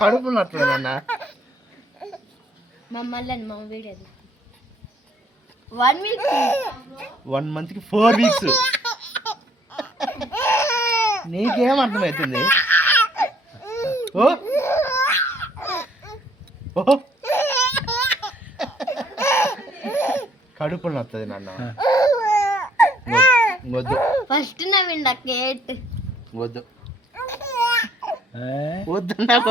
కడుపు నొస్తుంది నాన్న. మమ్మ వీడియో 1 వీక్ 1 మంత్కి 4 వీక్స్. నీకేం అర్థమవుతుంది? ఓ ఓ కడుపు నొస్తుంది నాన్న. వద్దు ఫస్ట్ నవ్విండ కేట్ వద్దు వద్దు నాకు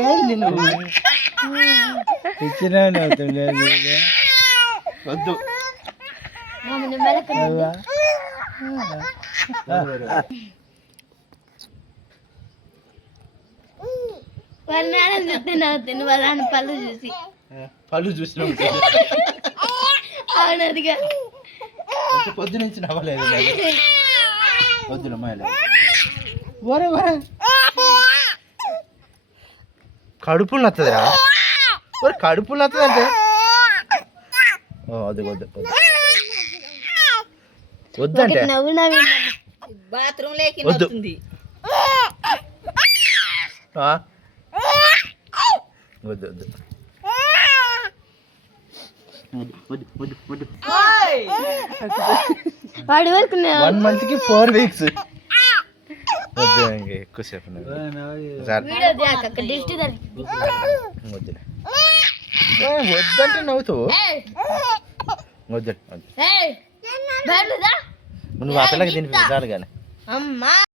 ఏంది నువ్వు ఇచ్చిన వద్దు. వాళ్ళ నాన్న చూస్తే నవ్వుతుంది వాళ్ళ నాన్న పళ్ళు చూసి అవునదిగా పొద్దు నుంచి నవ్వలేదు. వద్దు ఒరే ఒరే కడుపు నచ్చదురా. ఒరే కడుపు నచ్చదు అంటే వద్దు వద్దు వద్దంటే నవ్వు నవ్వి బాత్రూమ్ లేకి వద్దు. వద్దు వద్దు వాడి వరకు 1 మంత్కి 4 వీక్స్. వద్దు ఎక్కువసేపు వద్దులే. వద్దంటే నవ్వుతావు. వద్దు నువ్వు అతలకి తినిపించాలి కానీ అమ్మా.